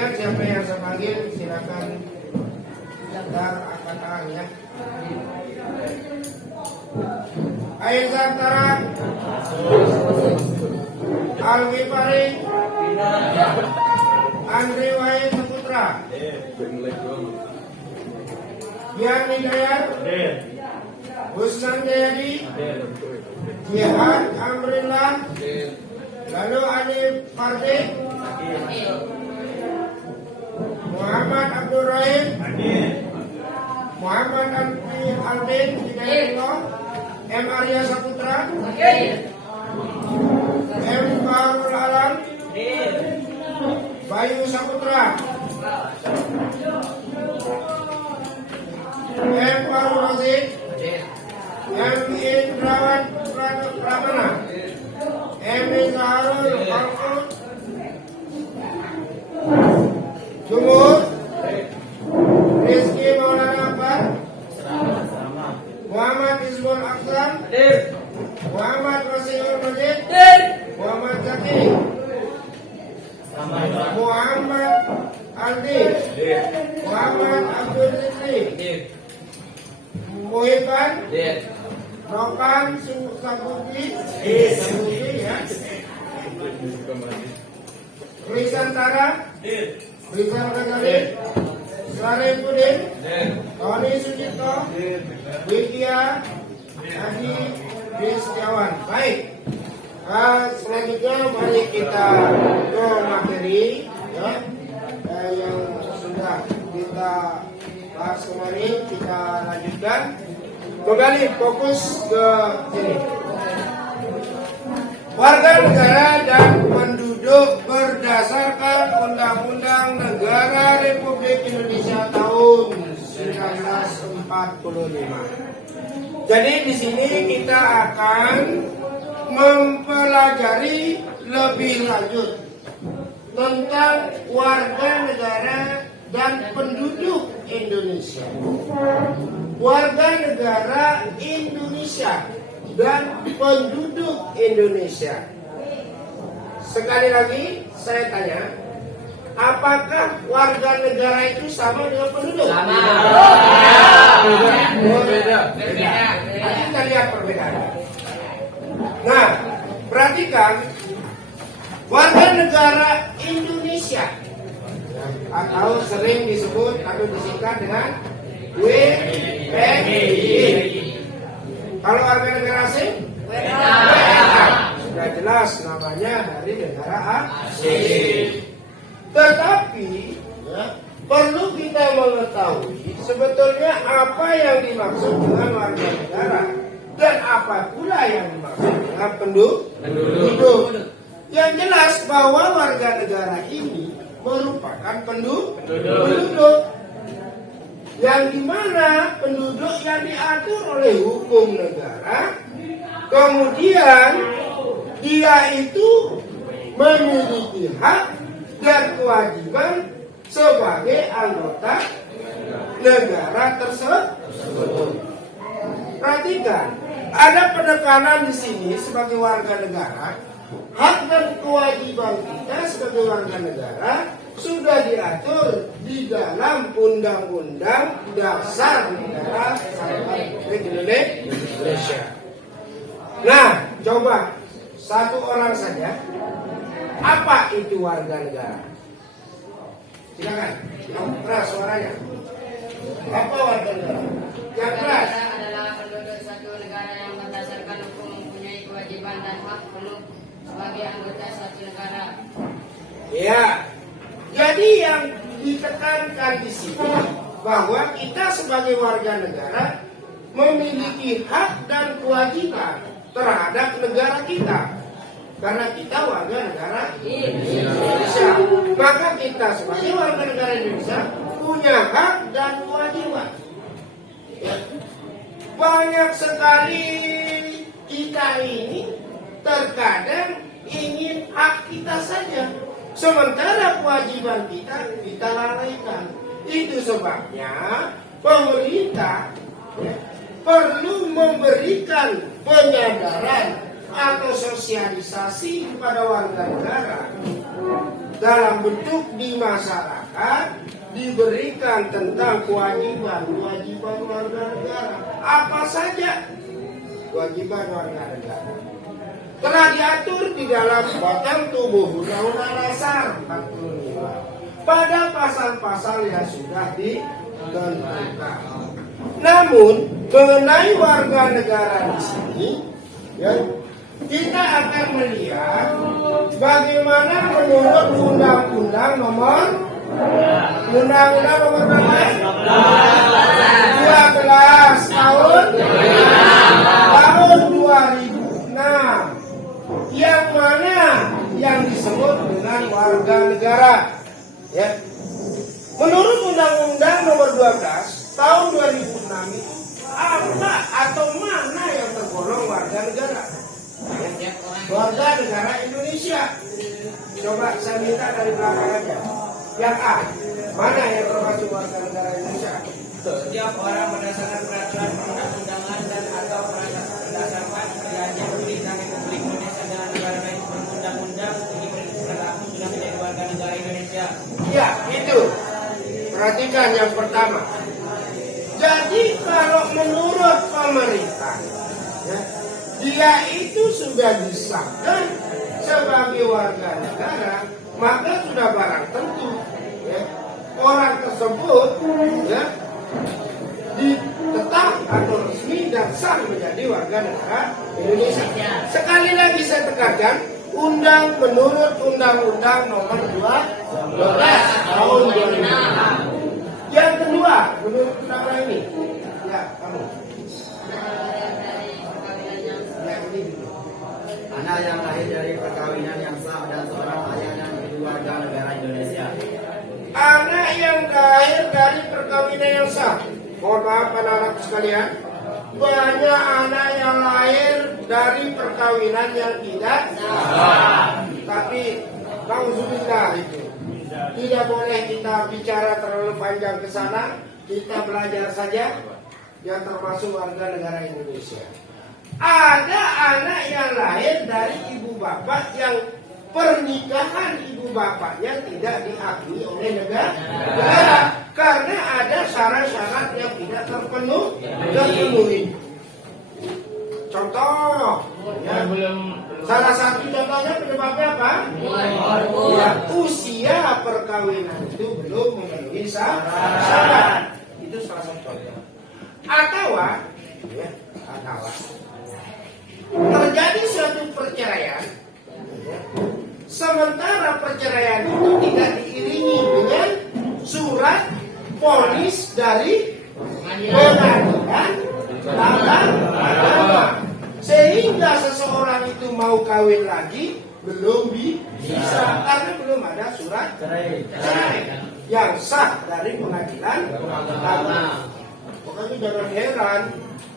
ingat siapa yang saya panggil, silakan daftar angkat tangan ya. Air Zantara, Alwi Pari, Andre Wahid Saputra, Biar Hidayat, Husnan Jayadi, Jihad Amrillah, lalu Ali Fardi, Muhammad Abdul Rahim, Muhammad Albin Hidayatullah, M. Arya Saputra, M. Baharul Alam, Bayu Saputra, M. Farul Aziz, M. Indrawan Pramana, M. Zaharul Farkut, Jumur, Rizky Maulana Akbar, Muhammad Izmul Aksan, Muhammad Wasiul Majid, Muhammad Zaki, Muhammad Aldi, Muhammad Abdul Zikri, Muhibban, Nokan Sabuti, ya, Risantara, Rizal Ghazali, Sarifudin, Tony Sujito, Widya, Adi Setiawan. Baik, selanjutnya mari kita ke materi ya, yang sudah kita bahas kemarin. Kita lanjutkan kembali, fokus ke sini. Warga negara dan penduduk berdasarkan Undang-Undang Negara Republik Indonesia tahun 1945. Jadi di sini kita akan mempelajari lebih lanjut tentang warga negara dan penduduk Indonesia. Warga negara Indonesia dan penduduk Indonesia. Sekali lagi saya tanya, apakah warga negara itu sama dengan penduduk? Sama. Beda. Nanti kita lihat perbedaan. Nah, perhatikan, warga negara Indonesia atau sering disebut atau disingkat dengan WNI. Kalau warga negara asing, sudah jelas namanya dari negara asing. Tetapi ya, perlu kita mengetahui sebetulnya apa yang dimaksud dengan warga negara dan apa pula yang dimaksud dengan penduduk. Yang jelas bahwa warga negara ini merupakan penduduk. Yang dimana penduduk yang diatur oleh hukum negara, kemudian dia itu memiliki hak dan kewajiban sebagai anggota negara tersebut. Perhatikan, ada penekanan di sini sebagai warga negara. Hak dan kewajiban kita sebagai warga negara sudah diatur di dalam Undang-Undang Dasar Negara Republik Indonesia. Nah, coba satu orang saja, apa itu warga negara? Silakan, yang keras suaranya. Apa warga negara? Yang keras. Adalah penduduk suatu negara yang berdasarkan hukum mempunyai kewajiban dan hak penuh sebagai anggota suatu negara. Ya. Jadi yang ditekankan di sini bahwa kita sebagai warga negara memiliki hak dan kewajiban terhadap negara kita. Karena kita warga negara Indonesia. Maka kita sebagai warga negara Indonesia punya hak dan kewajiban. Ya. Banyak sekali kita ini terkadang ingin hak kita saja, sementara kewajiban kita lalaikan. Itu sebabnya pemerintah perlu memberikan penyadaran atau sosialisasi kepada warga negara dalam bentuk di masyarakat diberikan tentang kewajiban warga negara. Apa saja kewajiban warga negara telah diatur di dalam batang tubuh Undang-Undang Dasar 45 pada pasal-pasal yang sudah ditentukan. Namun mengenai warga negara di sini, ya, kita akan melihat bagaimana menurut Undang-Undang nomor berapa? 12 tahun 2006, yang mana yang disebut dengan warga negara. Ya. Menurut Undang-Undang nomor 12 tahun 2006 itu apa atau mana yang tergolong warga negara? Ya. Warga negara Indonesia. Coba saya minta dari belakang aja. Yang A, mana yang termasuk warga negara Indonesia? Setiap orang berdasarkan peraturan perundang-undangan dan atau berdasarkan perjanjian pemerintah Republik Indonesia dengan negara lain berundang-undang berlaku sudah menjadi warga negara Indonesia. Ya, itu. Perhatikan yang pertama. Jadi kalau menurut pemerintah, ya, dia itu sudah disahkan sebagai warga negara, maka sudah barang tentu, ya, orang tersebut, ya, ditetap atau resmi dan sah menjadi warga negara Indonesia. Sekali lagi saya tekankan, menurut Undang-Undang nomor 12 tahun 2006. Yang kedua, menurut undang-undang ini, ya kamu. Anak yang lahir dari perkawinan yang sah dan seorang ayah yang menjadi warga negara Indonesia. Anak yang lahir dari perkawinan yang sah. Mohon maaf anak-anak sekalian, banyak anak yang lahir dari perkawinan yang tidak sah. Tapi nauzubillah itu. Tidak boleh kita bicara terlalu panjang ke sana. Kita belajar saja yang termasuk warga negara Indonesia. Ada anak yang lahir dari ibu bapak yang pernikahan ibu bapaknya tidak diakui oleh negara karena ada syarat-syarat yang tidak terpenuhi. Contoh, ya, salah satu contohnya penyebabnya apa? Ya, usia perkawinan itu belum memenuhi syarat. Itu salah satu contoh. Atau terjadi suatu perceraian, ya, sementara perceraian itu tidak diiringi dengan surat vonis dari pengadilan agama, sehingga seseorang itu mau kawin lagi belum bisa karena belum ada surat cerai yang sah dari pengadilan agama. Pokoknya jangan heran,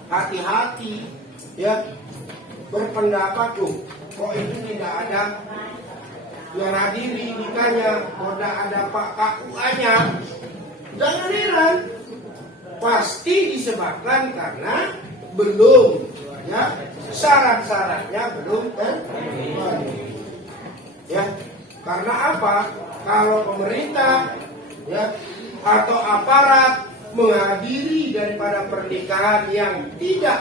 hati-hati, ya, berpendapat tuh kok itu tidak ada yang hadiri nikahnya, kok tidak ada Pak KUA-nya. Jangan heran, pasti disebabkan karena belum, ya, syarat-syaratnya belum terpenuhi. Ya, karena apa? Kalau pemerintah, ya, atau aparat menghadiri daripada pernikahan yang tidak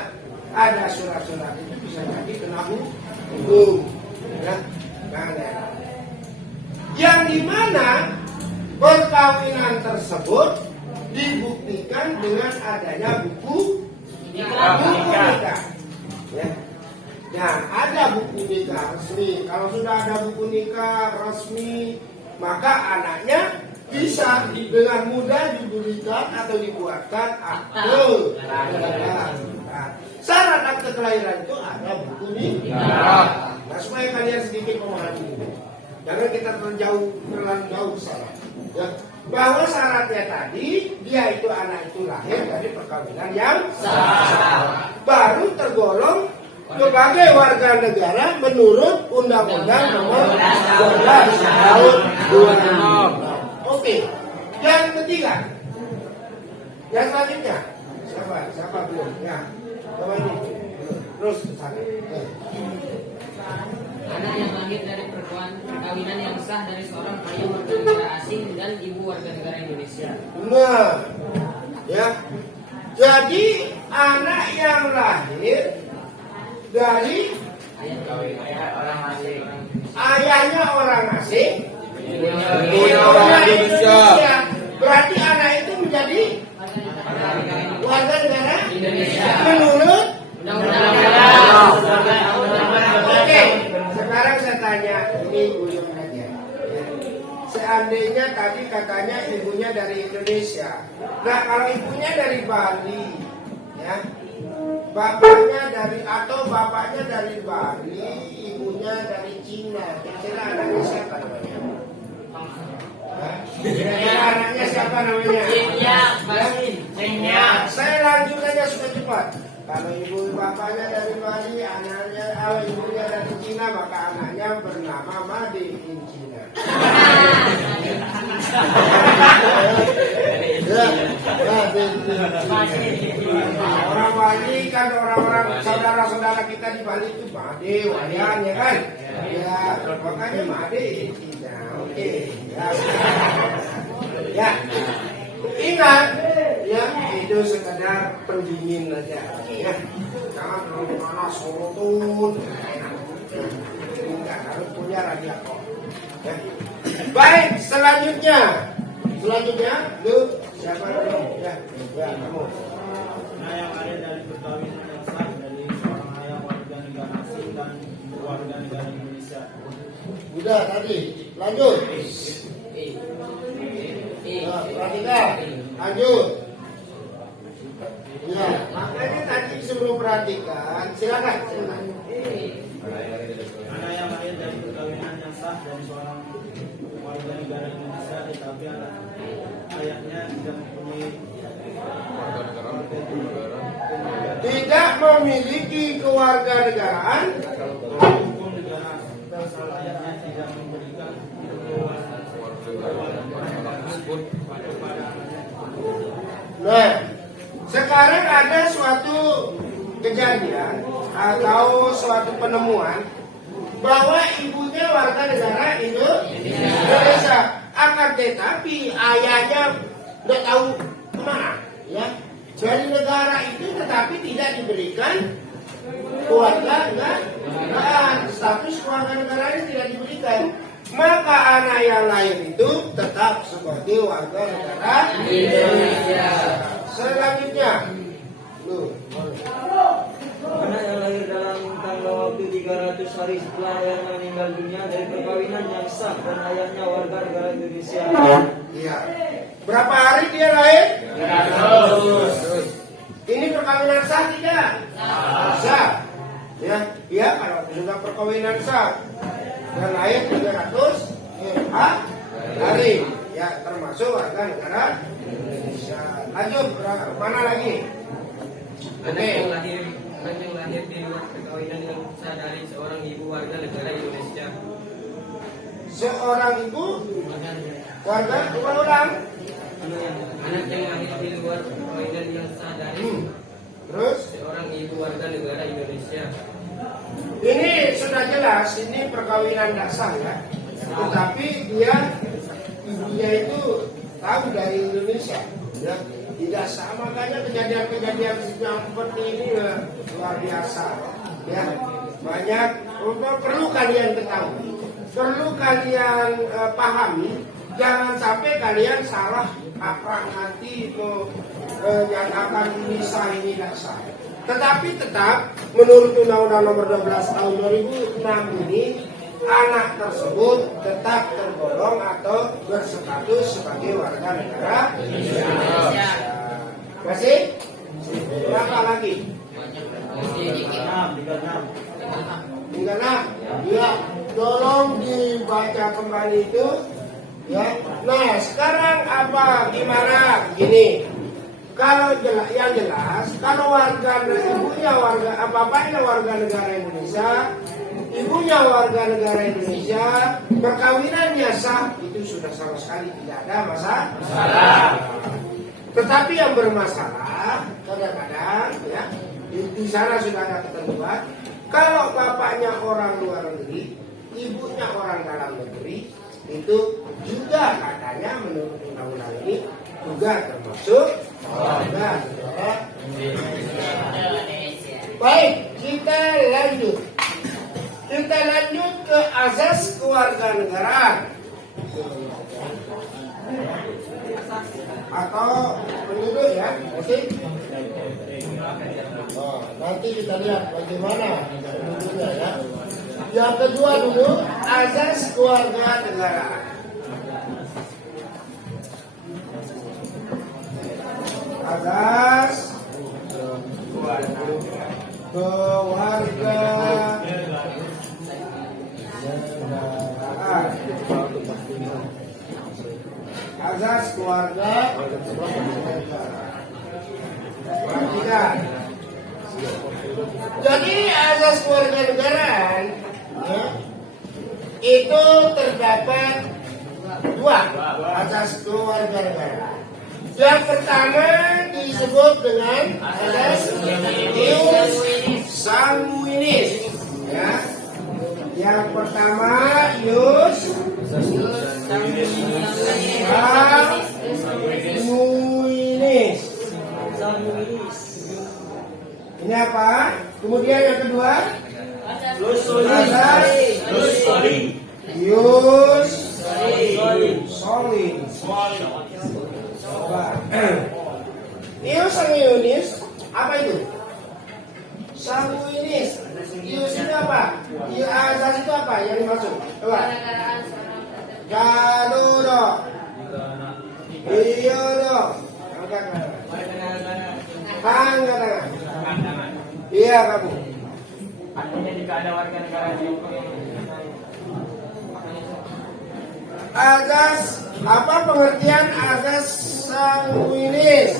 ada surat-surat itu bisa jadi kena hukum, ya. Yang dimana perkawinan tersebut dibuktikan dengan adanya buku nikah. Ya. Nah, ada buku nikah resmi. Kalau sudah ada buku nikah resmi, maka anaknya bisa dengan mudah diberikan atau dibuatkan akte kelahiran. Syarat akte kelahiran itu ada buku nikah. Nah, supaya kalian sedikit memahami ini, jangan kita terlalu jauh sana. Ya, bahwa syaratnya tadi dia itu anak itu lahir dari perkawinan yang sah, baru tergolong sebagai warga negara menurut Undang-Undang nomor 12 tahun 2006. Oke, yang ketiga, yang selanjutnya siapa belum? Ya, coba ini terus ke sana. Anak yang lahir dari perkawinan yang sah dari seorang pria warga negara asing dan ibu warga negara Indonesia. Nah, ya. Jadi anak yang lahir dari ayahnya orang asing, ibunya orang Indonesia. Berarti anak itu menjadi warga negara Indonesia. Menurut Undang-undang. Oke, sekarang saya tanya ini Uyung aja. Seandainya tadi katanya ibunya dari Indonesia. Nah, kalau ibunya dari Bali, ya, bapaknya dari Bali, ibunya dari Cina. Kira-kira anaknya siapa namanya? Kira-kira anaknya siapa namanya? Saya lanjut aja supaya cepat. Kalau ibu bapaknya dari Bali, ibunya dari Cina, maka anaknya bernama Made in Cina. Orang Bali kan orang-orang saudara-saudara kita di Bali itu Made, Wayan, ya kan? Ya, makanya Made in Cina. Oke. Ya. Ingat, ya itu sekedar pendingin aja, ya. Jangan terlalu panas, surutun. Enggak, harus punya radiator. Ya. Baik, selanjutnya, lu siapa dulu? Ya, kamu. Nah, yang ada dari perkawinan yang sah dari seorang ayah warga negara asing dan warga negara Indonesia. Udah tadi, lanjut. Nah, perhatikan, lanjut. Ya, makanya tadi sebelum perhatikan, silakan. Anak yang lahir dari perkawinan yang sah dari seorang warga negara Indonesia, tetapi ayahnya tidak mempunyai Tidak memiliki kewarganegaraan hukum negara asal ayahnya tidak memberikan kepada anaknya. Nah, sekarang ada suatu kejadian atau suatu penemuan bahwa ibunya warga negara Indonesia, akan tetapi ayahnya tidak tahu kemana, ya, dari negara itu, tetapi tidak diberikan kewarganegaraan, status keluarga negaranya tidak diberikan. Maka anak yang lahir itu tetap sebagai warga negara Indonesia. Selanjutnya, Anak yang lahir dalam tanggal waktu 300 hari setelah ayahnya meninggal dunia dari perkawinan yang sah dan ayahnya warga negara Indonesia. iya. Berapa hari dia lahir? 300. Ini perkawinan sah tidak? Sah. Ya, iya, kalau sudah perkawinan sah dan lahir 300 hari, ya termasuk warga negara Indonesia. Lanjut, mana lagi? Anak yang lahir di luar perkawinan yang sah dari seorang ibu warga negara Indonesia. Seorang ibu warga ulang. Anak yang lahir di luar perkawinan yang sah dari Terus seorang ibu warga negara Indonesia. ini sudah jelas, ini perkawinan tidak sah, ya. Tetapi ibunya itu tahu dari Indonesia, ya. Tidak sah, makanya kejadian-kejadian yang seperti ini luar biasa, ya. Banyak perlu kalian ketahui, perlu kalian pahami. Jangan sampai kalian salah kaprah nanti menyatakan ini sah, ini tidak sah. Tetapi tetap menurut Undang-Undang Nomor 12 Tahun 2006 ini, anak tersebut tetap tergolong atau berstatus sebagai warga negara Indonesia. Masih? Berapa lagi? Tinggal 6. Ya, tolong dibaca kembali itu. Ya. Nah, sekarang apa? Gimana? Gini. Kalau yang jelas, kalau bapaknya warga negara Indonesia, ibunya warga negara Indonesia, perkawinannya sah, itu sudah sama sekali tidak ada masalah. Tetapi yang bermasalah kadang-kadang, ya, di sana sudah ada ketentuan. Kalau bapaknya orang luar negeri, ibunya orang dalam negeri, itu juga katanya menurut undang-undang ini juga termasuk warga negara. Baik, kita lanjut. Kita lanjut ke azas kewarganegaraan atau penduduk ya. Oke. Oh, nanti kita lihat bagaimana penduduknya ya. Yang kedua dulu azas kewarganegaraan. Azas kewarganegaraan. Azas keluarga. Perhatikan. Jadi azas kewarganegaraan ya, itu terdapat dua azas kewarganegaraan. Yang pertama disebut dengan azas ius sanguinis. Ya. Yang pertama ius sanguinis. Ini apa? Kemudian yang kedua azas ius solinis. Ius sanguinis apa itu? Sanguinis. Ius itu apa? Ius azas itu apa yang dimaksud? Coba. Garuda. Iya dong. Angkat tangan. Iya kamu. Artinya jika ada warga negara Tiongkok yang Azas apa pengertian azas sanguinis?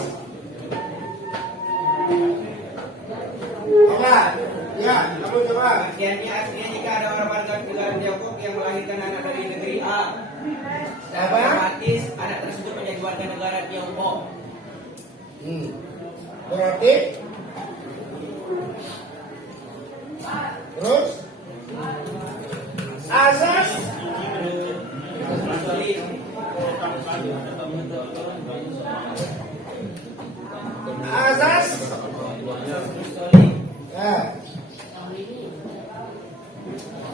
Coba. Ya, kamu coba. artinya jika ada orang warga negara Tiongkok yang melahirkan anak dari negeri A, Apa? otomatis anak tersebut menjadi warga negara Tiongkok. Berarti terus azas azas ya.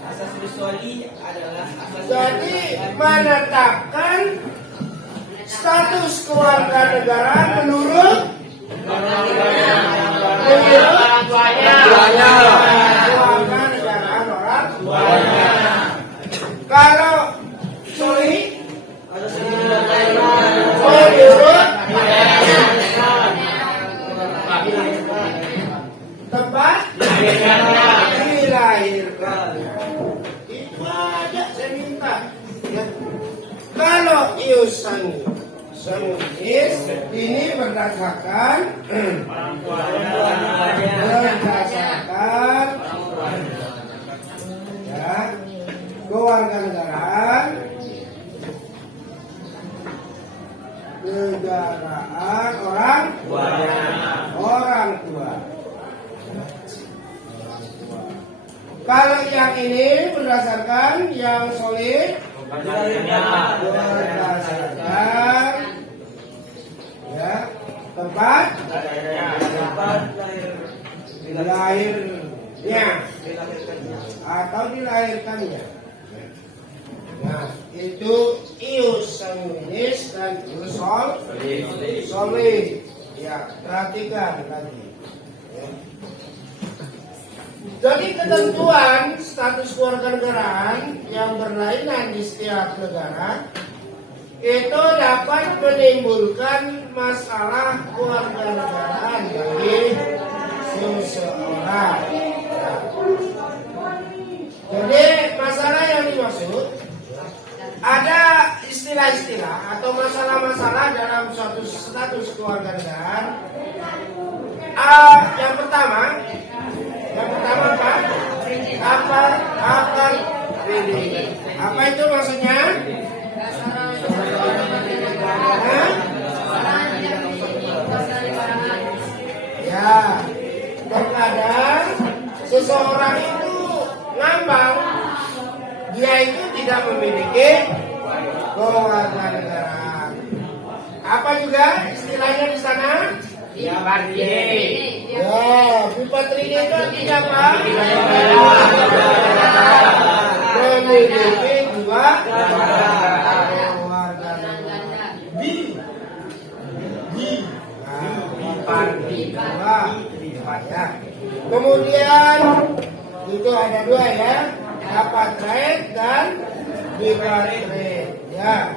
Asas Rusoli adalah asas Jadi menetapkan status kewarganegaraan menurut kewarganegaraan orang tuanya. Kalau soli menurut tempat dilahirkan. Itu aja saya minta. Ya. Kalau ius sanguinis ini berdasarkan ya, kewarganegaraan orang tua. Kalau yang ini berdasarkan yang solid berdasarkan ya tempat lahirnya atau dilahirkannya. Nah itu ius sanguinis dan ius solid. Ya perhatikan lagi. Ya. Jadi ketentuan status kewarganegaraan yang berlainan di setiap negara itu dapat menimbulkan masalah kewarganegaraan bagi seseorang. Jadi masalah yang dimaksud ada istilah-istilah atau masalah-masalah dalam suatu status kewarganegaraan. Yang pertama apa? Akar pilih. Apa itu maksudnya? Ya, terkadang seseorang itu ngambang dia itu tidak memiliki kewarganegaraan. Apa juga istilahnya di sana? Ya, bipatriide itu artinya apa? Memiliki dua kewarganegaraan. Ya. Kemudian itu ada dua ya, apartheid dan bipartheid. Ya.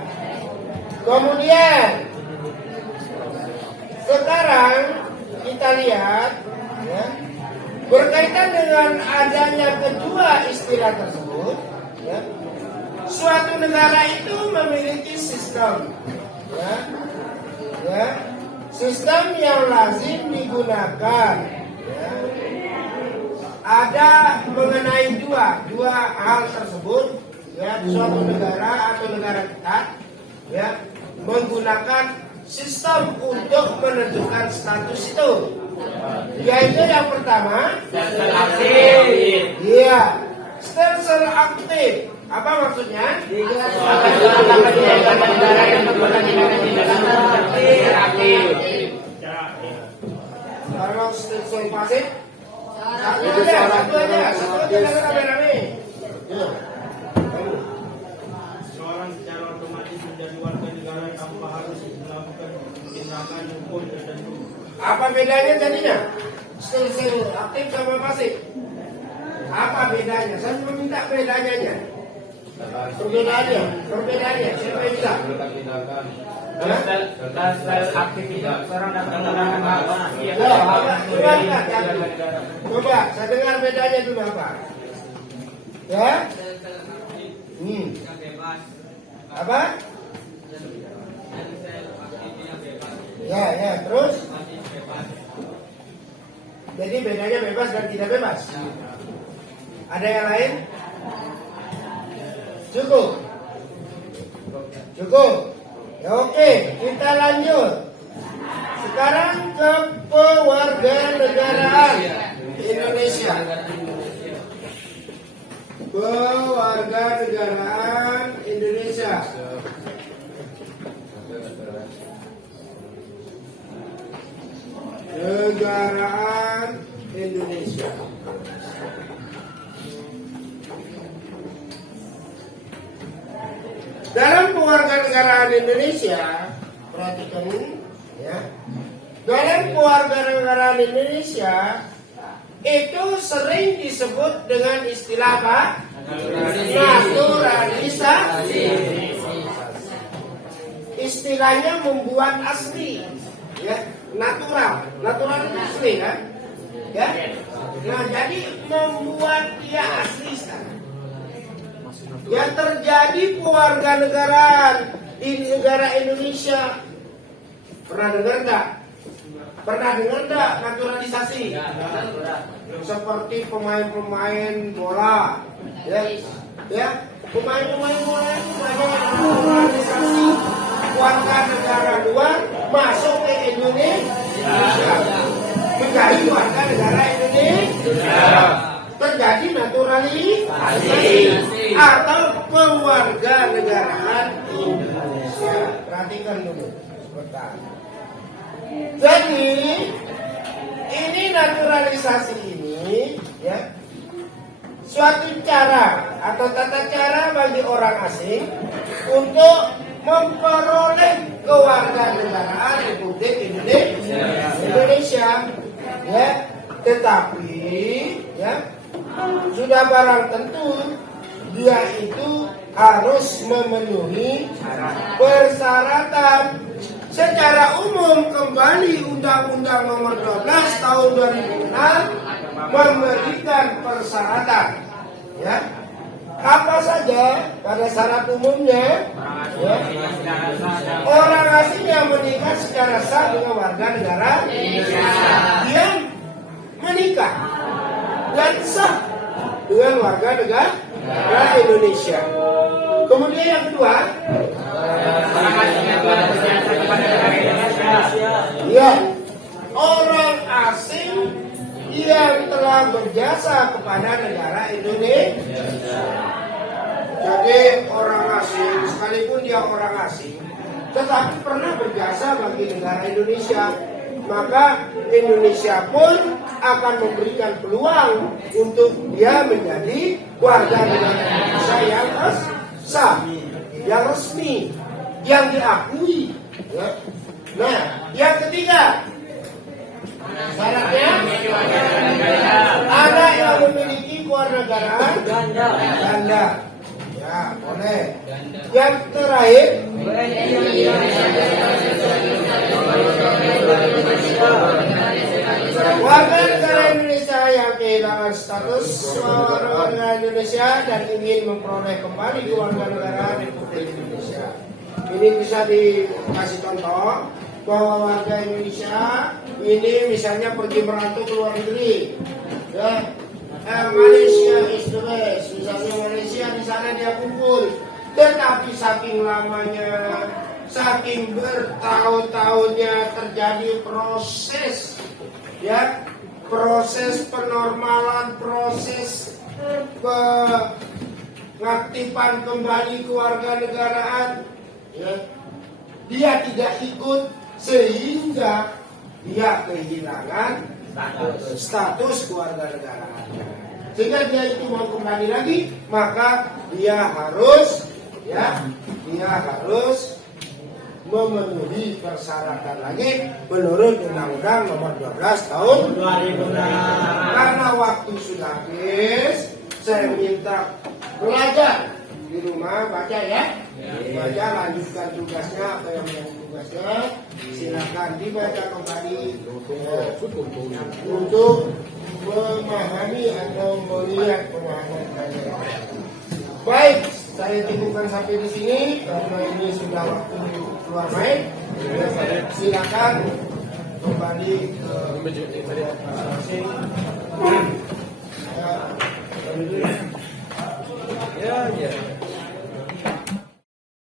Kemudian sekarang kita lihat ya, berkaitan dengan adanya kedua istilah tersebut, ya, suatu negara itu memiliki sistem, ya, sistem yang lazim digunakan. Ya. Ada mengenai dua hal tersebut, ya, suatu negara atau negara kita, ya, menggunakan sistem untuk menentukan status itu, yaitu yang pertama, iya, stelsel aktif. Apa maksudnya? Kalau stelsel pasif, satu aja, rame-rame. Seorang secara otomatis menjadi warga negara tanpa harus melakukan tindakan hukum tertentu. Apa bedanya jadinya? Stelsel aktif sama pasif. Apa bedanya? Saya meminta bedanya. Perbedaannya. Siapa yang bisa? Stelsel aktif itu seorang dapat menggunakan hak. Coba, saya dengar bedanya dulu apa? Ya? Apa? Ya, terus? Jadi bedanya bebas dan tidak bebas. Ada yang lain? Cukup. Ya, oke, kita lanjut. Sekarang ke kewarganegaraan Indonesia. Kewarganegaraan Indonesia. Negaraan Indonesia. Dalam kewarganegaraan Indonesia, perhatikan ya. Dalam kewarganegaraan Indonesia itu sering disebut dengan istilah apa? Naturalisasi. Istilahnya membuat asli, ya, natural itu asli kan? Ya. Nah, jadi membuat dia asli sekarang. Yang terjadi kewarganegaraan di negara Indonesia. Pernah dengar enggak naturalisasi? Seperti pemain-pemain bola, ya, pemain-pemain bola itu banyak naturalisasi warga negara luar masuk ke Indonesia, menjadi warga negara Indonesia. Terjadi naturalisasi atau kewarganegaraan Indonesia. Perhatikan dulu sebentar. Jadi ini naturalisasi ini, ya, suatu cara atau tata cara bagi orang asing untuk memperoleh kewarganegaraan Republik Indonesia, ya. Tetapi, ya, sudah barang tentu dia itu harus memenuhi persyaratan. Secara umum kembali Undang-Undang Nomor 12 Tahun 2006 memberikan persyaratan, ya. Apa saja pada syarat umumnya, ya, orang asing yang menikah secara sah dengan warga negara dia menikah dan sah dengan warga negara Indonesia. Kemudian yang kedua, ya, orang asing yang telah berjasa kepada negara Indonesia. Jadi orang asing, sekalipun dia orang asing, tetapi pernah berjasa bagi negara Indonesia, maka Indonesia pun akan memberikan peluang untuk dia menjadi warga negara Indonesia yang sah, yang resmi, yang diakui. Ya. Nah, yang ketiga, syaratnya anak yang memiliki kewarganegaraan ganda. Ya, boleh. Yang terakhir, warga negara Indonesia yang kehilangan status warga negara Indonesia dan ingin memperoleh kembali kewarganegaraan Republik Indonesia. Ini bisa dikasih contoh bahwa warga Indonesia ini misalnya pergi merantau ke luar negeri, ya, Malaysia is the best, misalnya Malaysia di sana dia kumpul, tetapi saking lamanya, saking bertahun-tahunnya terjadi proses, ya, proses penormalan, proses pengaktifan kembali kewarganegaraan, ya, dia tidak ikut sehingga dia kehilangan status kewarganegaraannya. Sehingga dia itu mau kembali lagi, maka dia harus, ya, dia harus memenuhi persyaratan lagi menurut Undang-Undang Nomor 12 Tahun 2006. Karena waktu sudah habis, saya minta belajar di rumah, baca ya, baca, lanjutkan tugasnya, apa yang menjadi tugasnya, silakan dibaca kembali untuk memahami atau melihat pemahaman kalian. Baik, saya cukupkan sampai di sini karena ini sudah waktu keluar main. Silakan kembali ke masing-masing.